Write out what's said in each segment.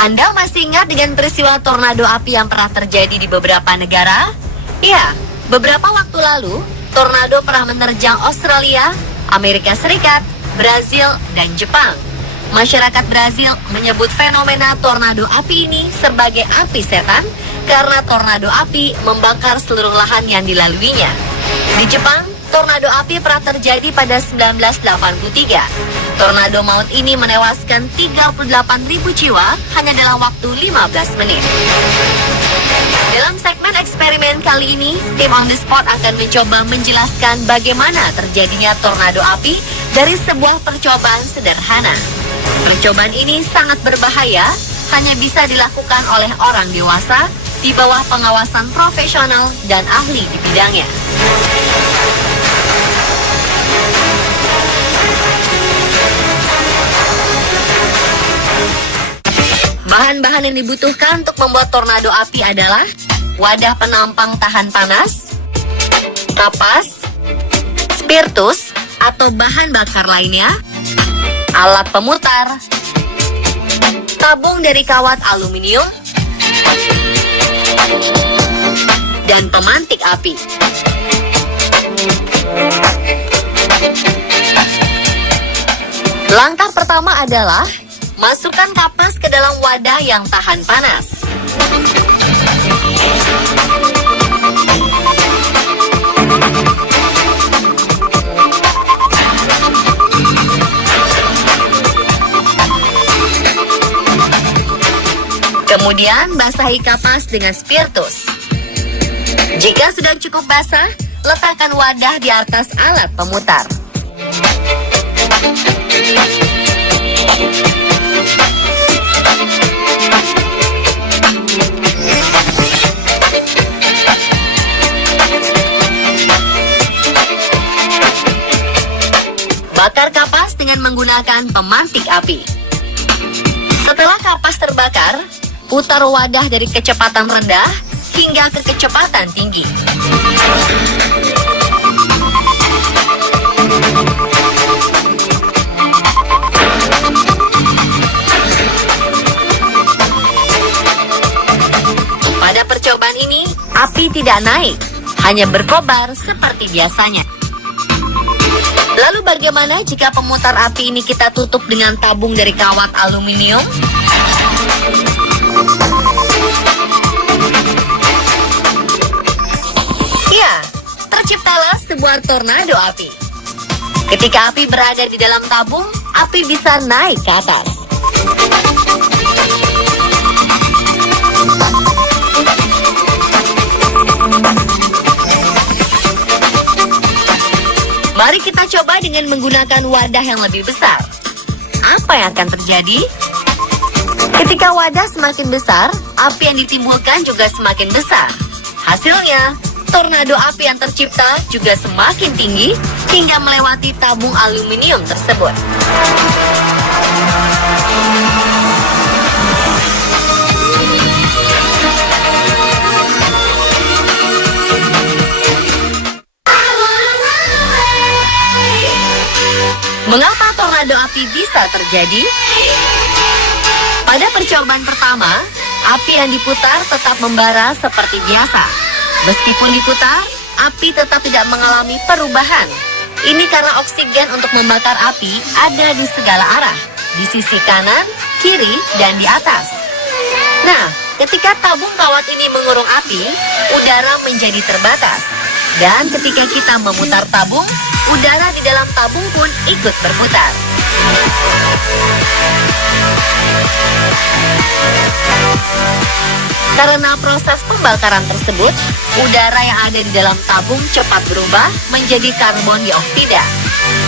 Anda masih ingat dengan peristiwa tornado api yang pernah terjadi di beberapa negara? Ya, beberapa waktu lalu, tornado pernah menerjang Australia, Amerika Serikat, Brazil, dan Jepang. Masyarakat Brazil menyebut fenomena tornado api ini sebagai api setan karena tornado api membakar seluruh lahan yang dilaluinya. Di Jepang, tornado api pernah terjadi pada 1983. Tornado maut ini menewaskan 38.000 jiwa hanya dalam waktu 15 menit. Dalam segmen eksperimen kali ini, tim On The Spot akan mencoba menjelaskan bagaimana terjadinya tornado api dari sebuah percobaan sederhana. Percobaan ini sangat berbahaya, hanya bisa dilakukan oleh orang dewasa di bawah pengawasan profesional dan ahli di bidangnya. Bahan-bahan yang dibutuhkan untuk membuat tornado api adalah wadah penampang tahan panas, kapas, spiritus atau bahan bakar lainnya, alat pemutar, tabung dari kawat aluminium, dan pemantik api. Langkah pertama adalah masukkan kapas ke dalam wadah yang tahan panas. Kemudian basahi kapas dengan spiritus. Jika sudah cukup basah, letakkan wadah di atas alat pemutar. Bakar kapas dengan menggunakan pemantik api. Setelah kapas terbakar, putar wadah dari kecepatan rendah hingga ke kecepatan tinggi. Pada percobaan ini, api tidak naik, hanya berkobar seperti biasanya. Lalu bagaimana jika pemutar api ini kita tutup dengan tabung dari kawat aluminium? Ya, terciptalah sebuah tornado api. Ketika api berada di dalam tabung, api bisa naik ke atas. Mari kita coba dengan menggunakan wadah yang lebih besar. Apa yang akan terjadi? Ketika wadah semakin besar, api yang ditimbulkan juga semakin besar. Hasilnya, tornado api yang tercipta juga semakin tinggi hingga melewati tabung aluminium tersebut. Mengapa tornado api bisa terjadi? Pada percobaan pertama, api yang diputar tetap membara seperti biasa. Meskipun diputar, api tetap tidak mengalami perubahan. Ini karena oksigen untuk membakar api ada di segala arah, di sisi kanan, kiri, dan di atas. Nah, ketika tabung kawat ini mengurung api, udara menjadi terbatas. Dan ketika kita memutar tabung, udara di dalam tabung pun ikut berputar. Karena proses pembakaran tersebut, udara yang ada di dalam tabung cepat berubah menjadi karbon dioksida.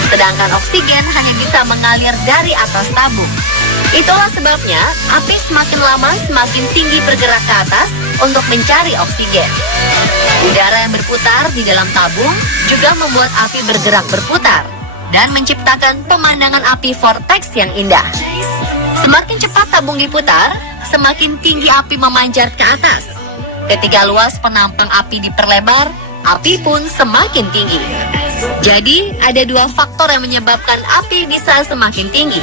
Sedangkan oksigen hanya bisa mengalir dari atas tabung. Itulah sebabnya api semakin lama semakin tinggi bergerak ke atas untuk mencari oksigen. Udara yang berputar di dalam tabung juga membuat api bergerak berputar dan menciptakan pemandangan api vortex yang indah. Semakin cepat tabung diputar, semakin tinggi api memanjat ke atas. Ketika luas penampang api diperlebar, api pun semakin tinggi. Jadi, ada dua faktor yang menyebabkan api bisa semakin tinggi.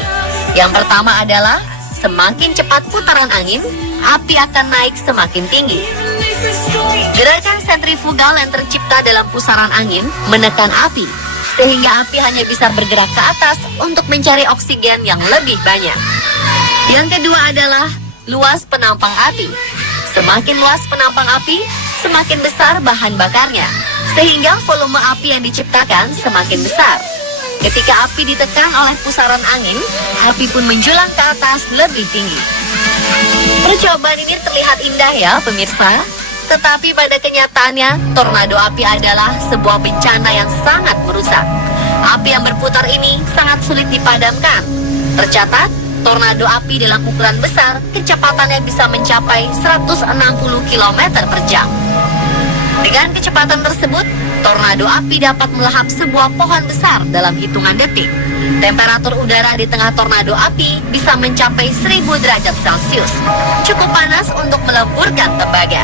Yang pertama adalah semakin cepat putaran angin, api akan naik semakin tinggi. Gerakan sentrifugal yang tercipta dalam pusaran angin menekan api, sehingga api hanya bisa bergerak ke atas untuk mencari oksigen yang lebih banyak. Yang kedua adalah luas penampang api. Semakin luas penampang api, semakin besar bahan bakarnya, sehingga volume api yang diciptakan semakin besar. Ketika api ditekan oleh pusaran angin, api pun menjulang ke atas lebih tinggi. Percobaan ini terlihat indah ya pemirsa, tetapi pada kenyataannya, tornado api adalah sebuah bencana yang sangat merusak. Api yang berputar ini sangat sulit dipadamkan. Tercatat, tornado api dalam ukuran besar, kecepatannya bisa mencapai 160 km per jam. Dengan kecepatan tersebut, tornado api dapat melahap sebuah pohon besar dalam hitungan detik. Temperatur udara di tengah tornado api bisa mencapai 1000 derajat Celcius. Cukup panas untuk melemburkan tembaga.